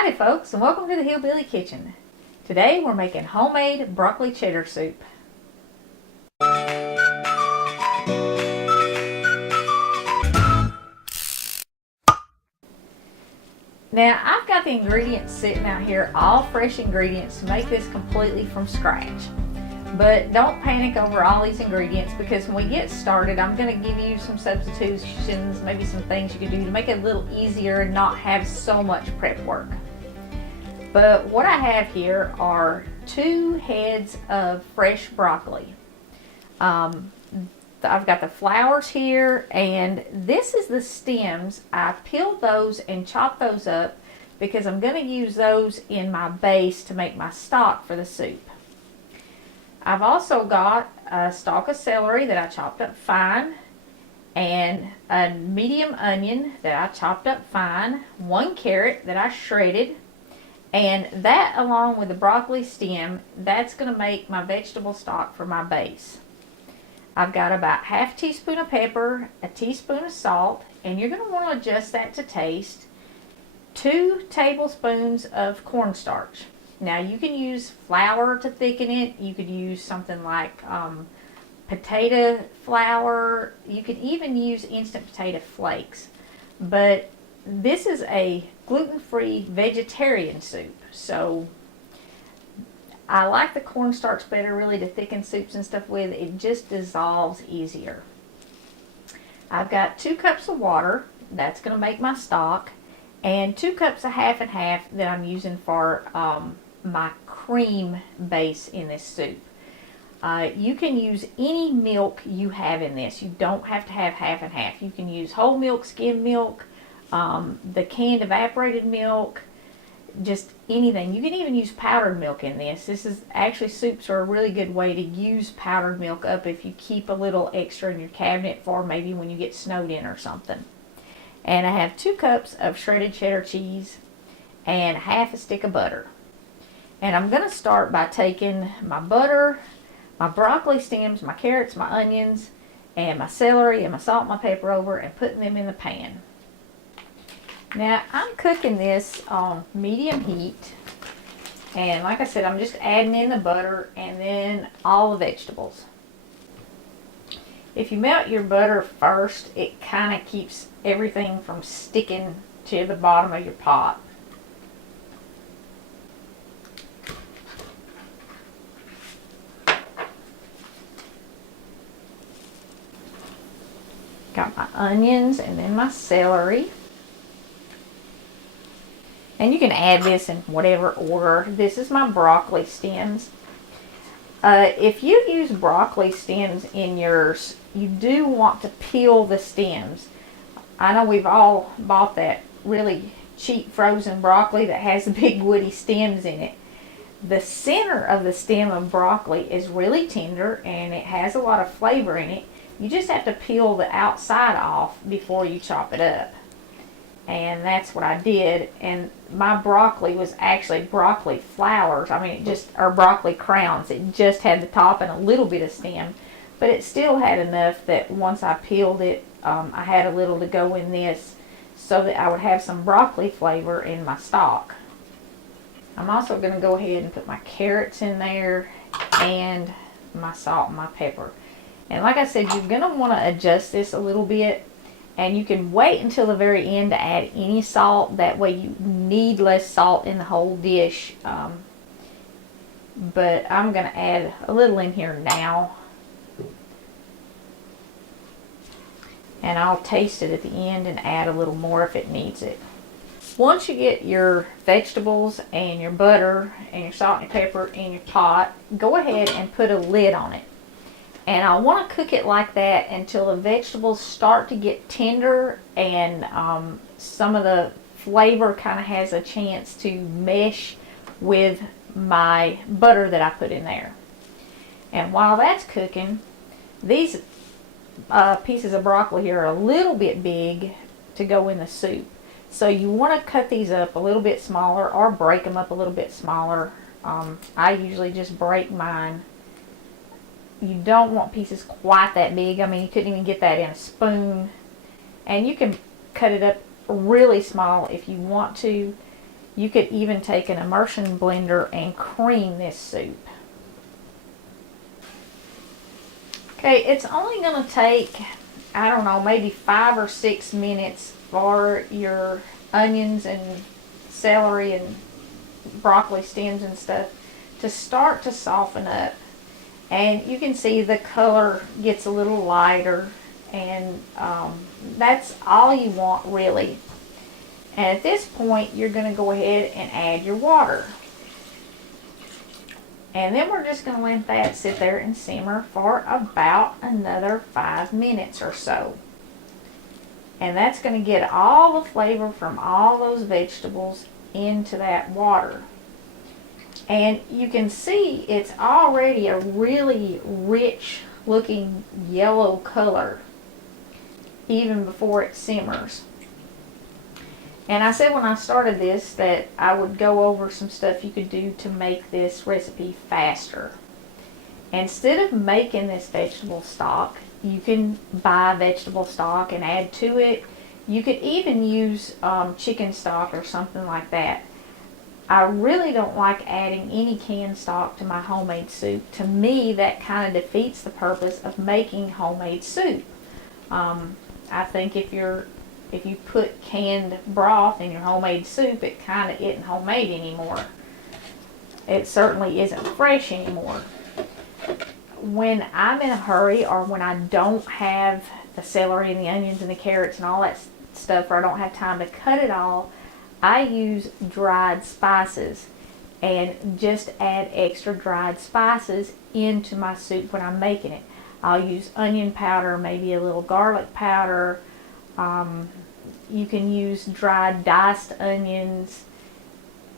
Howdy folks, and welcome to the Hillbilly Kitchen. Today we're making homemade broccoli cheddar soup. Now I've got the ingredients sitting out here, all fresh ingredients, to make this completely from scratch. But don't panic over all these ingredients, because when we get started I'm going to give you some substitutions, maybe some things you can do to make it a little easier and not have so much prep work. But what I have here are 2 heads of fresh broccoli. I've got the flowers here, and this is the stems. I peeled those and chopped those up because I'm going to use those in my base to make my stock for the soup. I've also got a stalk of celery that I chopped up fine, and a medium onion that I chopped up fine, 1 carrot that I shredded, and that, along with the broccoli stem, that's going to make my vegetable stock for my base. I've got about ½ teaspoon of pepper, a teaspoon of salt, and you're going to want to adjust that to taste, 2 tablespoons of cornstarch. Now you can use flour to thicken it. You could use something like potato flour. You could even use instant potato flakes. But this is a gluten-free vegetarian soup, so I like the cornstarch better really to thicken soups and stuff with. It just dissolves easier. I've got 2 cups of water. That's going to make my stock, and 2 cups of half and half that I'm using for my cream base in this soup. You can use any milk you have in this. You don't have to have half and half. You can use whole milk, skim milk, the canned evaporated milk, just anything. You can even use powdered milk in this. This is actually, soups are a really good way to use powdered milk up if you keep a little extra in your cabinet for maybe when you get snowed in or something. And I have 2 cups of shredded cheddar cheese and half a stick of butter. And I'm going to start by taking my butter, my broccoli stems, my carrots, my onions, and my celery, and my salt and my pepper over, and putting them in the pan. Now I'm cooking this on medium heat, and like I said, I'm just adding in the butter and then all the vegetables. If you melt your butter first, it kind of keeps everything from sticking to the bottom of your pot. Got my onions and then my celery. And you can add this in whatever order. This is my broccoli stems. If you use broccoli stems in yours, you do want to peel the stems. I know we've all bought that really cheap frozen broccoli that has the big woody stems in it. The center of the stem of broccoli is really tender and it has a lot of flavor in it. You just have to peel the outside off before you chop it up. And that's what I did. And my broccoli was actually broccoli flowers. I mean, or broccoli crowns. It just had the top and a little bit of stem. But it still had enough that once I peeled it, I had a little to go in this so that I would have some broccoli flavor in my stock. I'm also going to go ahead and put my carrots in there and my salt and my pepper. And like I said, you're going to want to adjust this a little bit. And you can wait until the very end to add any salt. That way you need less salt in the whole dish. But I'm going to add a little in here now. And I'll taste it at the end and add a little more if it needs it. Once you get your vegetables and your butter and your salt and pepper in your pot, go ahead and put a lid on it. And I want to cook it like that until the vegetables start to get tender and some of the flavor kind of has a chance to mesh with my butter that I put in there. And while that's cooking, these pieces of broccoli here are a little bit big to go in the soup. So you want to cut these up a little bit smaller or break them up a little bit smaller. I usually just break mine. You don't want pieces quite that big. I mean, you couldn't even get that in a spoon. And you can cut it up really small if you want to. You could even take an immersion blender and cream this soup. Okay, it's only going to take, I don't know, maybe 5 or 6 minutes for your onions and celery and broccoli stems and stuff to start to soften up. And you can see the color gets a little lighter, and that's all you want really. And at this point, you're going to go ahead and add your water. And then we're just going to let that sit there and simmer for about another 5 minutes or so. And that's going to get all the flavor from all those vegetables into that water. And you can see it's already a really rich looking yellow color even before it simmers. And I said when I started this that I would go over some stuff you could do to make this recipe faster. Instead of making this vegetable stock, you can buy vegetable stock and add to it. You could even use chicken stock or something like that. I really don't like adding any canned stock to my homemade soup. To me, that kind of defeats the purpose of making homemade soup. I think if you put canned broth in your homemade soup, it kind of isn't homemade anymore. It certainly isn't fresh anymore. When I'm in a hurry, or when I don't have the celery and the onions and the carrots and all that stuff, or I don't have time to cut it all, I use dried spices and just add extra dried spices into my soup when I'm making it. I'll use onion powder, maybe a little garlic powder. You can use dried diced onions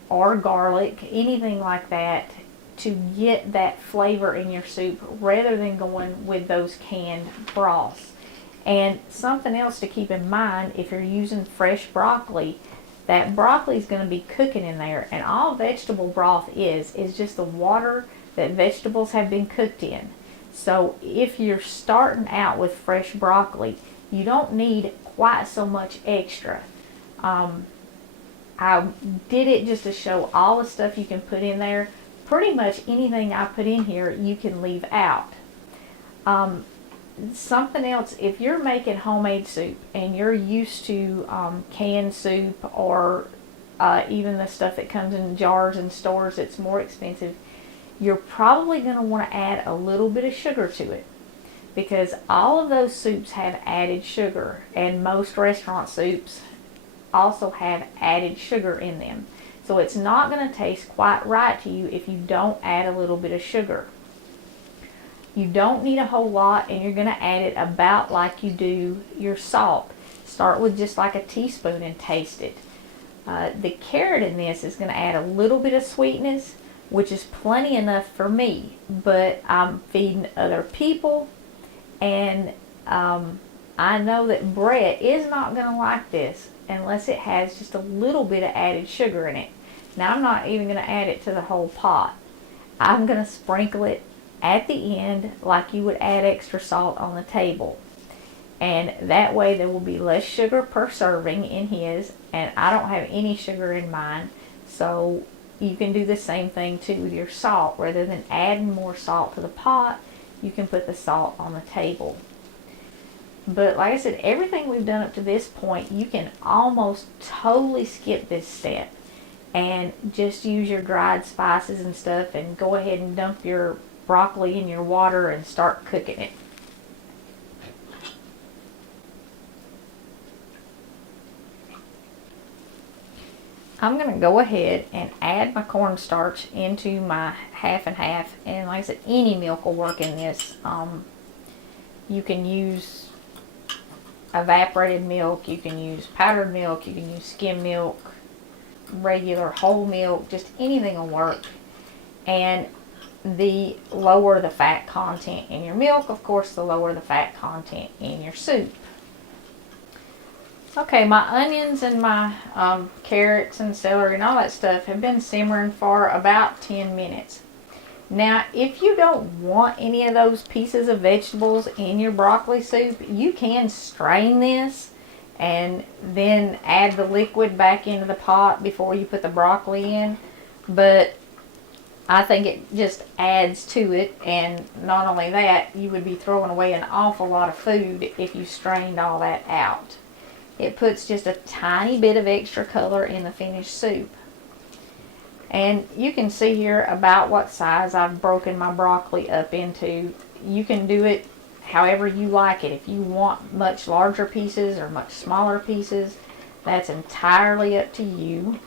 or garlic, anything like that, to get that flavor in your soup rather than going with those canned broths. And something else to keep in mind, if you're using fresh broccoli, that broccoli is going to be cooking in there, and all vegetable broth is just the water that vegetables have been cooked in. So if you're starting out with fresh broccoli, you don't need quite so much extra. I did it just to show all the stuff you can put in there. Pretty much anything I put in here you can leave out. Something else, if you're making homemade soup and you're used to canned soup, or even the stuff that comes in jars in stores that's more expensive, you're probably going to want to add a little bit of sugar to it, because all of those soups have added sugar, and most restaurant soups also have added sugar in them. So it's not going to taste quite right to you if you don't add a little bit of sugar. You don't need a whole lot, and you're going to add it about like you do your salt. Start with just like a teaspoon and taste it. The carrot in this is going to add a little bit of sweetness, which is plenty enough for me, but I'm feeding other people, and I know that Brett is not going to like this unless it has just a little bit of added sugar in it. Now, I'm not even going to add it to the whole pot. I'm going to sprinkle it at the end like you would add extra salt on the table. And that way there will be less sugar per serving in his, and I don't have any sugar in mine. So you can do the same thing too with your salt. Rather than adding more salt to the pot, you can put the salt on the table. But like I said, everything we've done up to this point, you can almost totally skip this step and just use your dried spices and stuff, and go ahead and dump your broccoli in your water and start cooking it. I'm going to go ahead and add my cornstarch into my half and half, and like I said, any milk will work in this. You can use evaporated milk, you can use powdered milk, you can use skim milk, regular whole milk, just anything will work. And the lower the fat content in your milk, of course, the lower the fat content in your soup. Okay, my onions and my carrots and celery and all that stuff have been simmering for about 10 minutes. Now, if you don't want any of those pieces of vegetables in your broccoli soup, you can strain this and then add the liquid back into the pot before you put the broccoli in. But I think it just adds to it, and not only that, you would be throwing away an awful lot of food if you strained all that out. It puts just a tiny bit of extra color in the finished soup. And you can see here about what size I've broken my broccoli up into. You can do it however you like it. If you want much larger pieces or much smaller pieces, that's entirely up to you.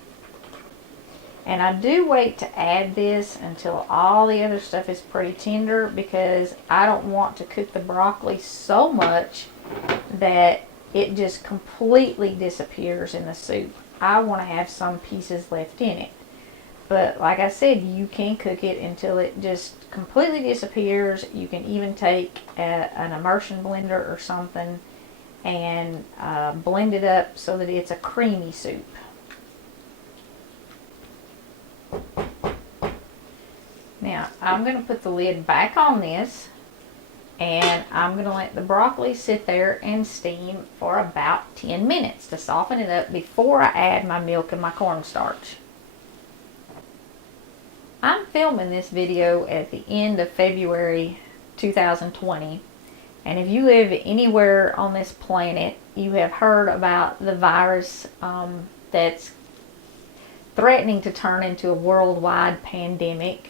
And I do wait to add this until all the other stuff is pretty tender, because I don't want to cook the broccoli so much that it just completely disappears in the soup. I want to have some pieces left in it. But like I said, you can cook it until it just completely disappears. You can even take an immersion blender or something and blend it up so that it's a creamy soup. Now, I'm going to put the lid back on this, and I'm going to let the broccoli sit there and steam for about 10 minutes to soften it up before I add my milk and my cornstarch. I'm filming this video at the end of February 2020, and if you live anywhere on this planet, you have heard about the virus that's threatening to turn into a worldwide pandemic.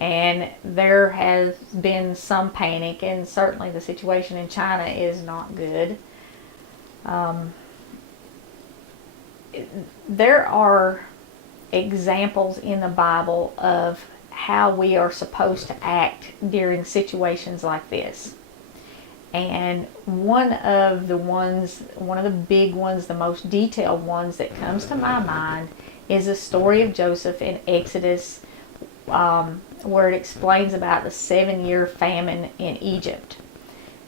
And there has been some panic, and certainly the situation in China is not good. There are examples in the Bible of how we are supposed to act during situations like this. And one of the big ones, the most detailed ones that comes to my mind is the story of Joseph in Exodus, where it explains about the 7-year famine in Egypt.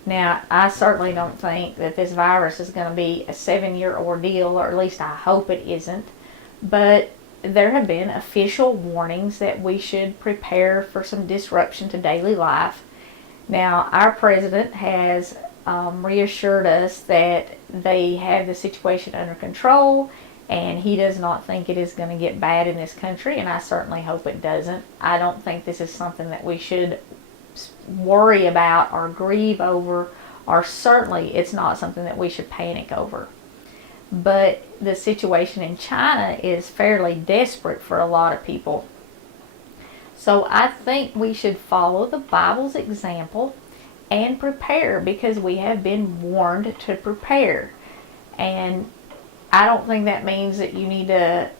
Now, I certainly don't think that this virus is going to be a 7-year ordeal, or at least I hope it isn't. But there have been official warnings that we should prepare for some disruption to daily life. Now, our president has reassured us that they have the situation under control, and he does not think it is going to get bad in this country, and I certainly hope it doesn't. I don't think this is something that we should worry about or grieve over, or certainly it's not something that we should panic over. But the situation in China is fairly desperate for a lot of people. So I think we should follow the Bible's example and prepare, because we have been warned to prepare. And I don't think that means that you need to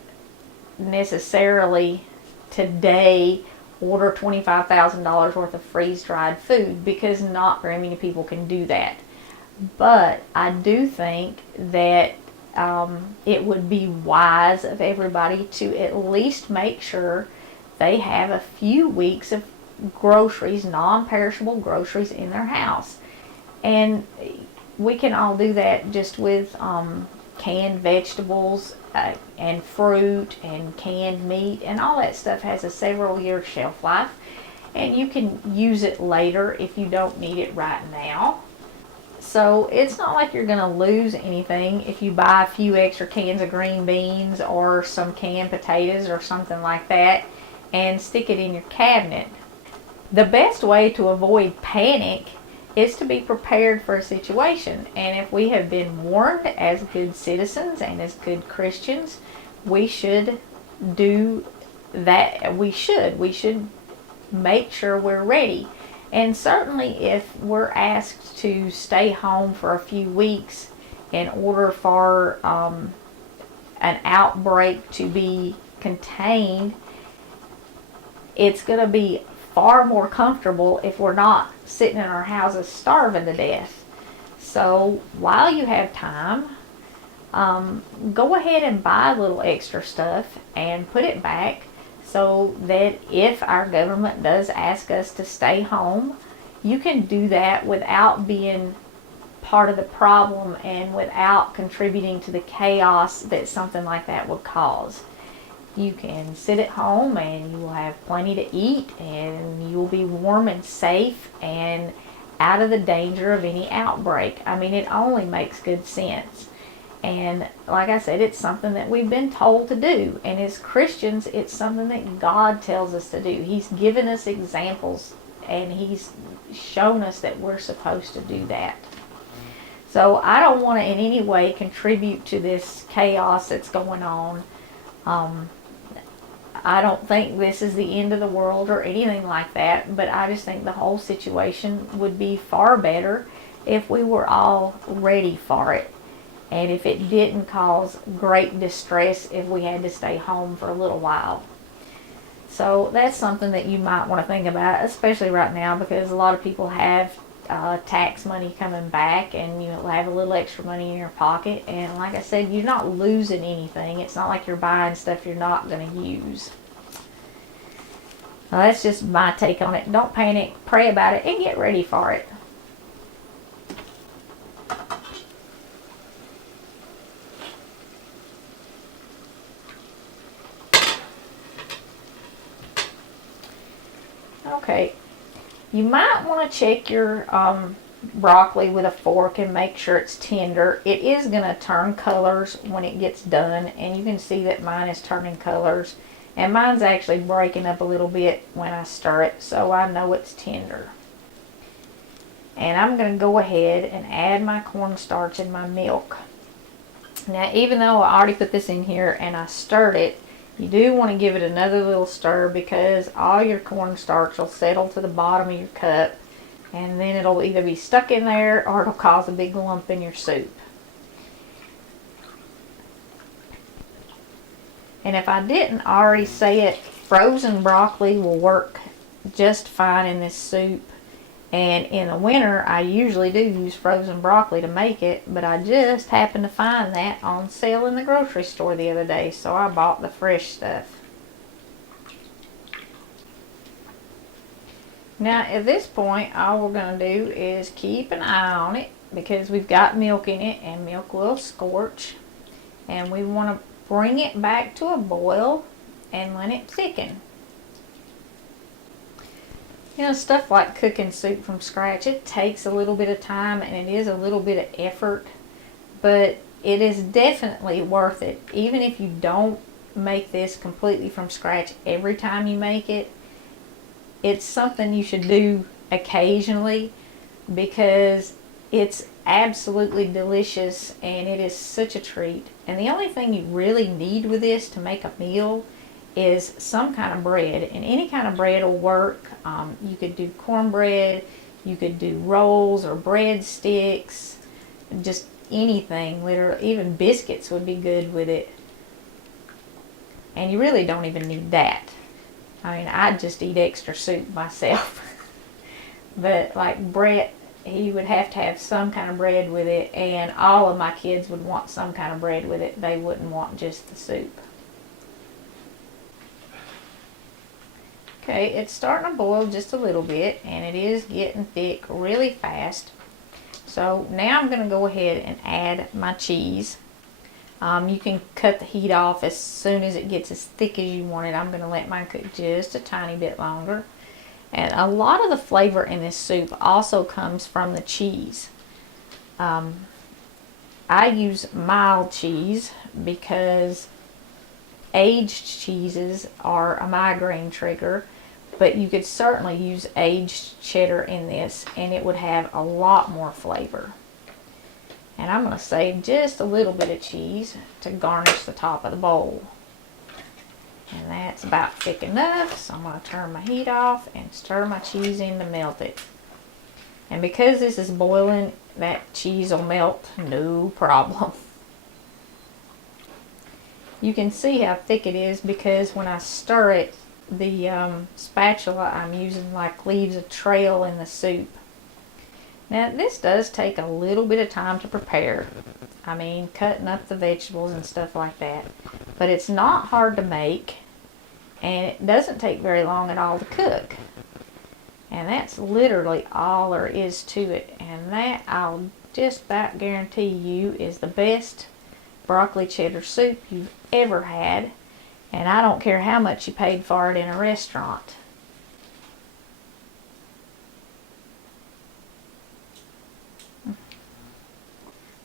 necessarily today order $25,000 worth of freeze-dried food, because not very many people can do that. But I do think that it would be wise of everybody to at least make sure they have a few weeks of groceries, non-perishable groceries in their house. And we can all do that just with canned vegetables and fruit and canned meat, and all that stuff has a several-year shelf life, and you can use it later if you don't need it right now. So it's not like you're going to lose anything if you buy a few extra cans of green beans or some canned potatoes or something like that and stick it in your cabinet. The best way to avoid panic is to be prepared for a situation. And if we have been warned as good citizens and as good Christians, we should do that. We should make sure we're ready. And certainly if we're asked to stay home for a few weeks in order for an outbreak to be contained, it's going to be far more comfortable if we're not sitting in our houses starving to death. So while you have time, go ahead and buy a little extra stuff and put it back, so that if our government does ask us to stay home, you can do that without being part of the problem and without contributing to the chaos that something like that would cause. You can sit at home and you will have plenty to eat, and you will be warm and safe and out of the danger of any outbreak. I mean, it only makes good sense. And like I said, it's something that we've been told to do. And as Christians, it's something that God tells us to do. He's given us examples, and He's shown us that we're supposed to do that. So I don't want to in any way contribute to this chaos that's going on. I don't think this is the end of the world or anything like that, but I just think the whole situation would be far better if we were all ready for it, and if it didn't cause great distress if we had to stay home for a little while. So that's something that you might want to think about, especially right now, because a lot of people have tax money coming back, and you'll have a little extra money in your pocket. And like I said, you're not losing anything. It's not like you're buying stuff you're not going to use. Well, that's just my take on it. Don't panic, pray about it, and get ready for it. Okay, you might want to check your broccoli with a fork and make sure it's tender. It is going to turn colors when it gets done, and you can see that mine is turning colors, and mine's actually breaking up a little bit when I stir it, so I know it's tender. And I'm going to go ahead and add my cornstarch and my milk. Now, even though I already put this in here and I stirred it, you do want to give it another little stir, because all your cornstarch will settle to the bottom of your cup, and then it'll either be stuck in there or it'll cause a big lump in your soup. And if I didn't already say it, frozen broccoli will work just fine in this soup. And in the winter, I usually do use frozen broccoli to make it, but I just happened to find that on sale in the grocery store the other day, so I bought the fresh stuff. Now, at this point, all we're going to do is keep an eye on it, because we've got milk in it, and milk will scorch. And we want to bring it back to a boil and let it thicken. You know, stuff like cooking soup from scratch, it takes a little bit of time, and it is a little bit of effort, but it is definitely worth it. Even if you don't make this completely from scratch every time you make it, it's something you should do occasionally, because it's absolutely delicious and it is such a treat. And the only thing you really need with this to make a meal is some kind of bread, and any kind of bread will work. You could do cornbread, you could do rolls or breadsticks, just anything. Literally, even biscuits would be good with it. And you really don't even need that. I mean, I just eat extra soup myself. But like Brett, he would have to have some kind of bread with it, and all of my kids would want some kind of bread with it. They wouldn't want just the soup. Okay, it's starting to boil just a little bit, and it is getting thick really fast. So now I'm going to go ahead and add my cheese. You can cut the heat off as soon as it gets as thick as you want it. I'm going to let mine cook just a tiny bit longer. And a lot of the flavor in this soup also comes from the cheese. I use mild cheese because aged cheeses are a migraine trigger, but you could certainly use aged cheddar in this, and it would have a lot more flavor. And I'm going to save just a little bit of cheese to garnish the top of the bowl. And that's about thick enough, so I'm going to turn my heat off and stir my cheese in to melt it. And because this is boiling, that cheese will melt no problem. You can see how thick it is, because when I stir it, the spatula I'm using leaves a trail in the soup. Now, this does take a little bit of time to prepare. I mean, cutting up the vegetables and stuff like that. But it's not hard to make, and it doesn't take very long at all to cook. And that's literally all there is to it. And that, I'll just about guarantee you, is the best broccoli cheddar soup you've ever had. And I don't care how much you paid for it in a restaurant.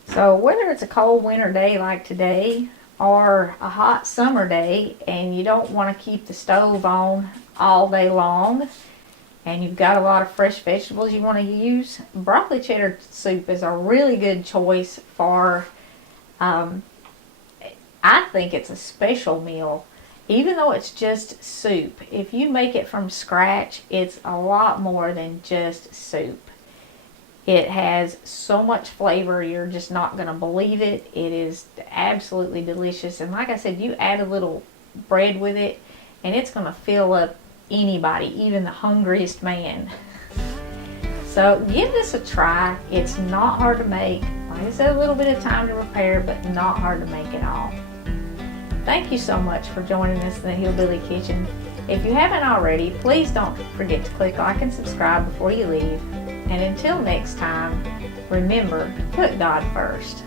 So So whether it's a cold winter day like today or a hot summer day and you don't want to keep the stove on all day long and you've got a lot of fresh vegetables you want to use, broccoli cheddar soup is a really good choice for, I think it's a special meal. Even though it's just soup, if you make it from scratch, it's a lot more than just soup. It has so much flavor, you're just not going to believe it. It is absolutely delicious. And like I said, you add a little bread with it, and it's going to fill up anybody, even the hungriest man. So give this a try. It's not hard to make. Like I said, a little bit of time to prepare, but not hard to make at all. Thank you so much for joining us in the Hillbilly Kitchen. If you haven't already, please don't forget to click like and subscribe before you leave. And until next time, remember to put God first.